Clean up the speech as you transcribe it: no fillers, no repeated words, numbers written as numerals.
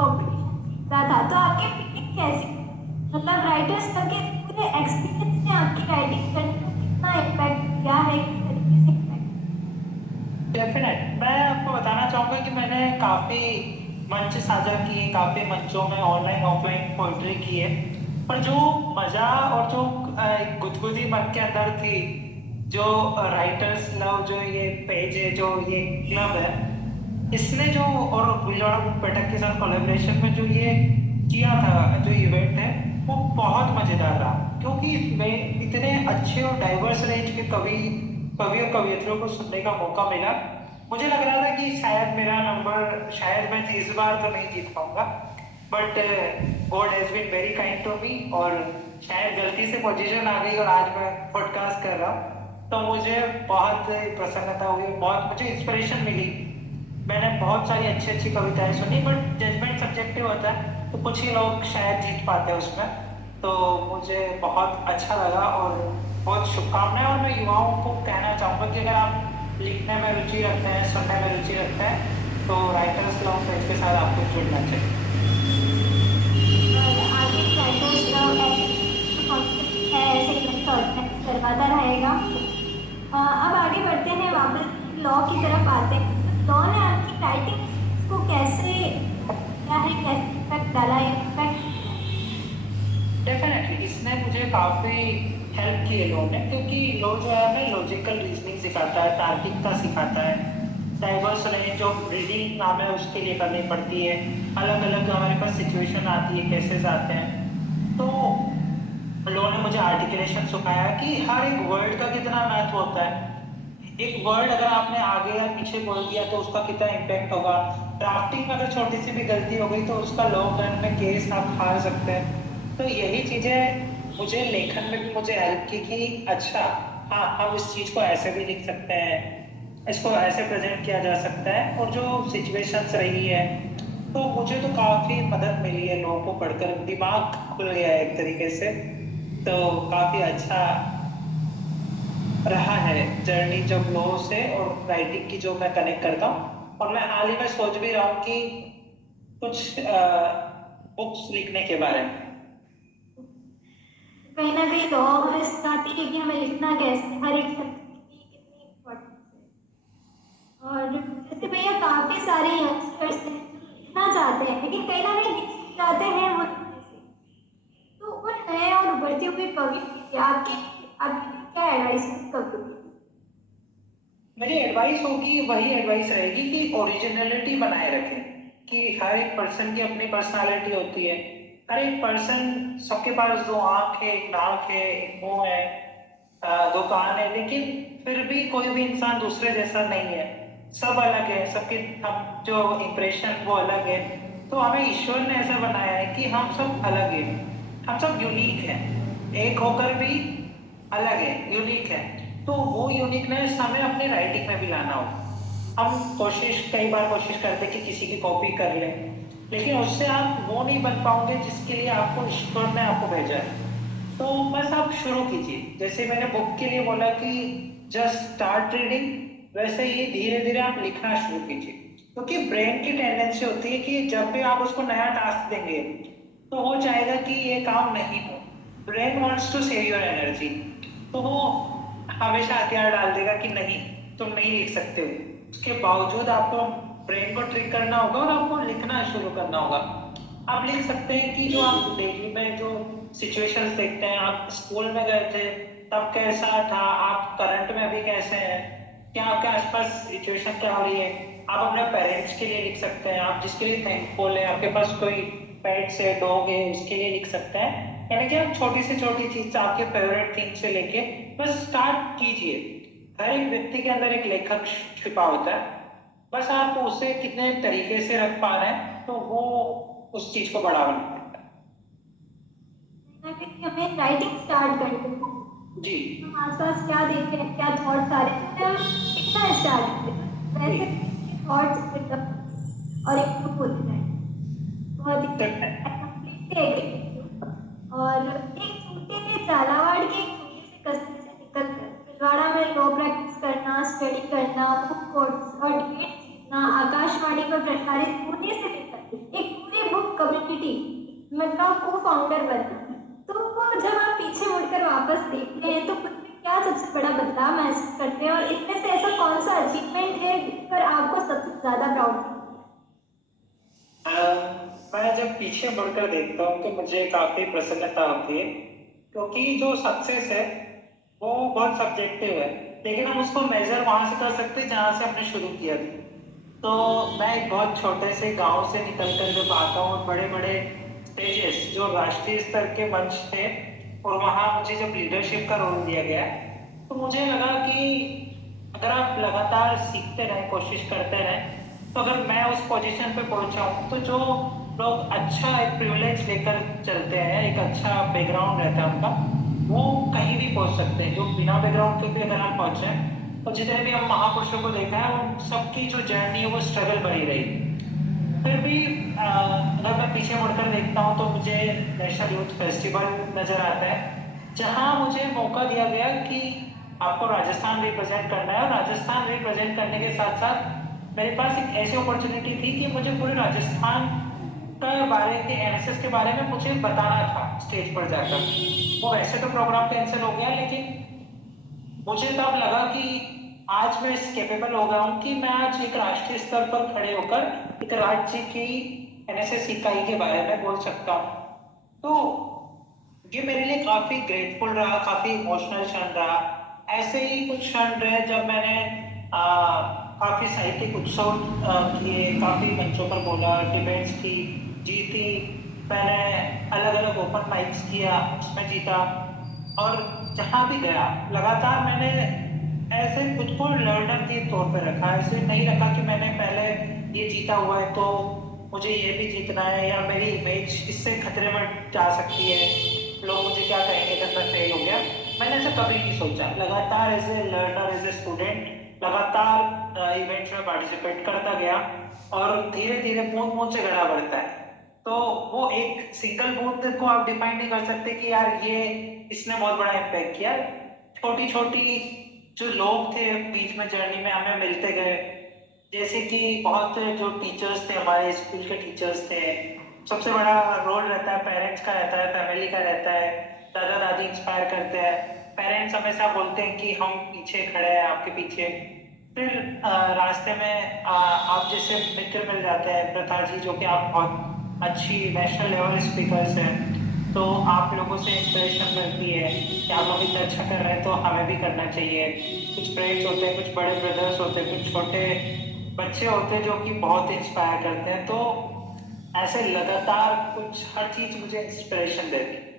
Competition जीता था, तो आपकी फीलिंग कैसी थी? मतलब राइटर्स तक के पूरे एक्सपीरियंस ने आपकी राइटिंग करने को कितना इम्पैक्ट दिया है, किस तरीके से इम्पैक्ट? डेफिनेट, मैं आपको बताना चाहूंगा कि मैंने काफी मंच साझा किए, काफी मंचों में ऑनलाइन ऑफलाइन पोइट्री की है। पर जो मजा और जो गुदगुदी मन के अंदर थी, जो राइटर्स लव, जो ये पेज है, जो ये क्लब है, इसने जो, और विजयवाड़ा बुक बैठक के साथ कोलैबोरेशन में जो ये किया था, जो इवेंट है, वो बहुत मजेदार रहा। क्योंकि इसमें इतने अच्छे और डाइवर्स रेंज के कवि और कवियत्रियों को सुनने का मौका मिला। मुझे लग रहा था कि शायद मेरा नंबर, शायद मैं इस बार तो नहीं जीत पाऊंगा, but God has been very kind to me, और शायद गलती से पोजीशन आ गई और आज मैं पॉडकास्ट कर रहा हूँ। तो मुझे बहुत प्रसन्नता हुई, बहुत मुझे इंस्पिरेशन मिली। मैंने बहुत सारी अच्छी अच्छी कविताएं सुनी, बट जजमेंट सब्जेक्टिव होता है, तो कुछ ही लोग शायद जीत पाते हैं उसमें। तो मुझे बहुत अच्छा लगा, और बहुत शुभकामनाएं। और मैं युवाओं को कहना चाहूँगा कि अगर आप लिखने में रुचि रखते हैं, सुनने में रुचि रखते हैं, तो राइटर्स लॉन्ग पेज के साथ आपको जुड़ना चाहिए। और आगे भी राइटर्स लव ऐसे जो फंक्शन है, ऐसे इवेंट्स ऑर्गेनाइज करवाता रहेगा। अब आगे बढ़ते हैं, वापस लॉ की तरफ आते हैं। तो लॉ ने आपकी राइटिंग स्किल्स को कैसे इम्प्रूव किया है, कैसे इम्पैक्ट डाला है, इम्पैक्ट किया है? डेफिनेटली इसने मुझे काफी हेल्प की है लॉ ने, क्योंकि लॉ जो है हमें लॉजिकल रीजनिंग सिखाता है, तार्किकता सिखाता है। डाइवर्स रेंज ऑफ रीडिंग हमें उसके लिए करनी पड़ती है। अलग अलग हमारे पास सिचुएशन आती है, केसेस आते हैं। तो लॉ ने मुझे आर्टिकुलेशन सिखाया कि हर एक वर्ड का कितना महत्व होता है। एक वर्ड अगर आपने आगे या पीछे बोल दिया तो उसका कितना इम्पैक्ट होगा। ड्राफ्टिंग में अगर छोटी सी भी गलती हो गई तो उसका लॉन्ग रन में केस आप हार सकते हैं। तो यही चीजें मुझे लेखन में भी मुझे हेल्प की कि अच्छा, हाँ, हम इस चीज को ऐसे भी लिख सकते हैं, इसको ऐसे प्रेजेंट किया जा सकता है। और जो सिचुएशंस रही है, तो मुझे तो काफी मदद मिली है, लोगों को पढ़कर दिमाग खुल गया है एक तरीके से। तो काफी अच्छा रहा है जर्नी, जब लो से और राइटिंग की जो मैं कनेक्ट करता हूँ। और मैं हाल ही में सोच भी रहा हूँ कि कुछ बुक्स लिखने के बारे में। कहीं ना कहीं लॉ हमें सिखाती है कि हमें लिखना कैसे है, हर एक शब्द की कितनी इम्पोर्टेंस है। और जैसे भैया काफी सारे यंगस्टर्स हैं जो लिखना चाहते हैं, लेकिन कहीं ना कहीं हिचक जाते हैं वो लिखने से। तो वो नए और उभरते हुए कवि के लिए आपके लिए क्या एडवाइस है कवियों के लिए? मेरी एडवाइस होगी, वही एडवाइस रहेगी कि ओरिजिनलिटी बनाए रखें। कि हर एक पर्सन की अपनी पर्सनालिटी होती है। हर एक पर्सन, सबके पास दो आंख है, एक नाक है, एक मुंह है, दो कान है, लेकिन फिर भी कोई भी इंसान दूसरे जैसा नहीं है। सब अलग है, सबके हम जो इम्प्रेशन वो अलग है। तो हमें ईश्वर ने ऐसा बनाया है कि हम सब अलग हैं, हम सब यूनिक हैं। एक होकर भी अलग है, यूनिक है। तो वो यूनिकनेस हमें अपनी राइटिंग में भी लाना होगा। हम कई बार कोशिश करते हैं कि किसी की कॉपी कर लें, लेकिन उससे आप वो नहीं बन पाओगे जिसके लिए आपको ईश्वर ने आपको भेजा है। तो बस आप शुरू कीजिए, जैसे मैंने बुक के लिए बोला कि जस्ट स्टार्ट रीडिंग, वैसे ही धीरे धीरे आप लिखना शुरू कीजिए। क्योंकि ब्रेन की टेंडेंसी होती है कि जब भी आप उसको नया टास्क देंगे, तो वो चाहेगा कि ये काम नहीं हो। Brain wants to save your energy. तो वो हमेशा हथियार डाल देगा कि नहीं, तुम नहीं लिख सकते हो। उसके बावजूद आपको ब्रेन को ट्रिक करना होगा और आपको लिखना शुरू करना होगा। आप लिख सकते हैं कि जो आप डेली में जो सिचुएशंस देखते हैं, आप स्कूल में गए थे तब कैसा था, आप करंट में अभी कैसे हैं, क्या आपके आसपास सिचुएशन क्या हो रही है। आप अपने पेरेंट्स के लिए लिख सकते हैं, आप जिसके लिए थैंकफुल है, आपके पास कोई पेट्स है, डॉग है, उसके लिए लिख सकते हैं। यानी कि आप छोटी से छोटी चीज, आपके फेवरेट थिंग से लेके बस स्टार्ट कीजिए। हर एक व्यक्ति के अंदर एक लेखक छिपा होता है। बस आप उसे कितने तरीके से रख पा रहे हैं, तो वो उस चीज को बढ़ावा देता है। कहीं ना कहीं हमें राइटिंग स्टार्ट कर देना है। जी। हम आसपास क्या देख रहे हैं, क्या थॉट्स आ रहे हैं, तो हम लिखना स्टार्ट करें, तो जी। वैसे धीरे धीरे थॉट्स डेवलप होंगे और इम्प्रूव होते जाएंगे। बहुत ही सही, definite. I completely agree with you. और एक छोटे झालावाड़ के एक छोटे से कस्बे से निकलकर भीलवाड़ा में लॉ प्रैक्टिस करना, स्टडी करना, बुक कोर्स और डिबेट जीतना, आकाशवाणी पर प्रसारित होने से लेकर एक पूरे कॉम्पिटी मतलब को फाउंडर बनना। तो वो जब आप पीछे मुड़कर वापस देखते हैं तो खुद में क्या सबसे बड़ा बदलाव महसूस करते हैं, और इनमें से ऐसा कौन सा अचीवमेंट है जिस पर आपको सबसे ज़्यादा प्राउड है? मैं जब पीछे मुड़कर देखता हूँ तो मुझे काफी प्रसन्नता होती है, क्योंकि जो सक्सेस है वो बहुत सब्जेक्टिव है, लेकिन हम उसको मेजर वहां से कर सकते हैं जहाँ से हमने शुरू किया था। तो मैं एक बहुत छोटे से गांव से निकलकर जब आता हूँ और बड़े बड़े स्टेजेस जो राष्ट्रीय स्तर के मंच थे, और वहाँ मुझे जब लीडरशिप का रोल दिया गया, तो मुझे लगा कि अगर आप लगातार सीखते रहें, कोशिश करते रहें, तो अगर मैं उस पोजीशन पे पहुंचा हूँ, तो जो लोग अच्छा एक प्रिविलेज लेकर चलते हैं, एक अच्छा बैकग्राउंड रहता है उनका, वो कहीं भी पहुंच सकते हैं। जो बिना बैकग्राउंड के भी अगर हम पहुंचे, तो जितने भी हम महापुरुषों को देखा है, उन सबकी जो जर्नी है वो स्ट्रगल बनी रही। फिर भी अगर मैं पीछे मुड़कर देखता हूँ तो मुझे नेशनल यूथ फेस्टिवल नजर आता है, जहाँ मुझे मौका दिया गया कि आपको राजस्थान रिप्रेजेंट करना है, और राजस्थान रिप्रेजेंट करने के साथ साथ मेरे पास एक ऐसी अपॉर्चुनिटी थी कि मुझे पूरे राजस्थान का बारे के एनएसएस के बारे में मुझे बताना था स्टेज पर जाकर। वो वैसे तो प्रोग्राम कैंसिल हो गया, लेकिन मुझे तब लगा कि आज मैं इस कैपेबल हो गया हूँ कि मैं आज एक राष्ट्रीय स्तर पर खड़े होकर एक राज्य की एनएसएस इकाई के बारे में बोल सकता हूँ। तो ये मेरे लिए काफी ग्रेटफुल रहा, काफी इमोशनल क्षण रहा। ऐसे ही कुछ क्षण रहे जब मैंने काफी साहित्यिक उत्सव किए, काफी मंचों पर बोला, डिबेट्स की, जीती। मैंने अलग अलग ओपन माइक्स किया, उसमें जीता। और जहाँ भी गया लगातार मैंने ऐसे खुद को लर्नर के तौर पर रखा, ऐसे नहीं रखा कि मैंने पहले ये जीता हुआ है तो मुझे ये भी जीतना है, या मेरी इमेज इससे खतरे में जा सकती है, लोग मुझे क्या कहेंगे अगर मैं फेल हो गया। मैंने ऐसा कभी नहीं सोचा। लगातार as a learner, as a student लगातार इवेंट्स में पार्टिसिपेट करता गया, और धीरे धीरे बूंद बूंद से घड़ा बढ़ता है। तो वो एक सिंगल बूंद को आप डिफाइन नहीं कर सकते कि यार ये इसने बहुत बड़ा इम्पैक्ट किया। छोटी छोटी जो लोग थे बीच में जर्नी में हमें मिलते गए, जैसे कि बहुत जो टीचर्स थे, हमारे स्कूल के टीचर्स थे। सबसे बड़ा रोल रहता है पेरेंट्स का, रहता है फैमिली का, रहता है दादा दादी इंस्पायर करते हैं। पेरेंट्स हमेशा बोलते हैं कि हम पीछे खड़े हैं, आपके पीछे। फिर रास्ते में आप जैसे मित्र मिल जाते हैं, प्रथा जी, जो कि आप बहुत अच्छी नेशनल लेवल स्पीकर्स हैं, तो आप लोगों से इंस्पिरेशन मिलती है कि आप लोग इतना अच्छा कर रहे हैं तो हमें भी करना चाहिए। कुछ फ्रेंड्स होते हैं, कुछ बड़े ब्रदर्स होते हैं, कुछ छोटे बच्चे होते हैं जो कि बहुत इंस्पायर करते हैं। तो ऐसे लगातार कुछ हर चीज मुझे इंस्पिरेशन देती है।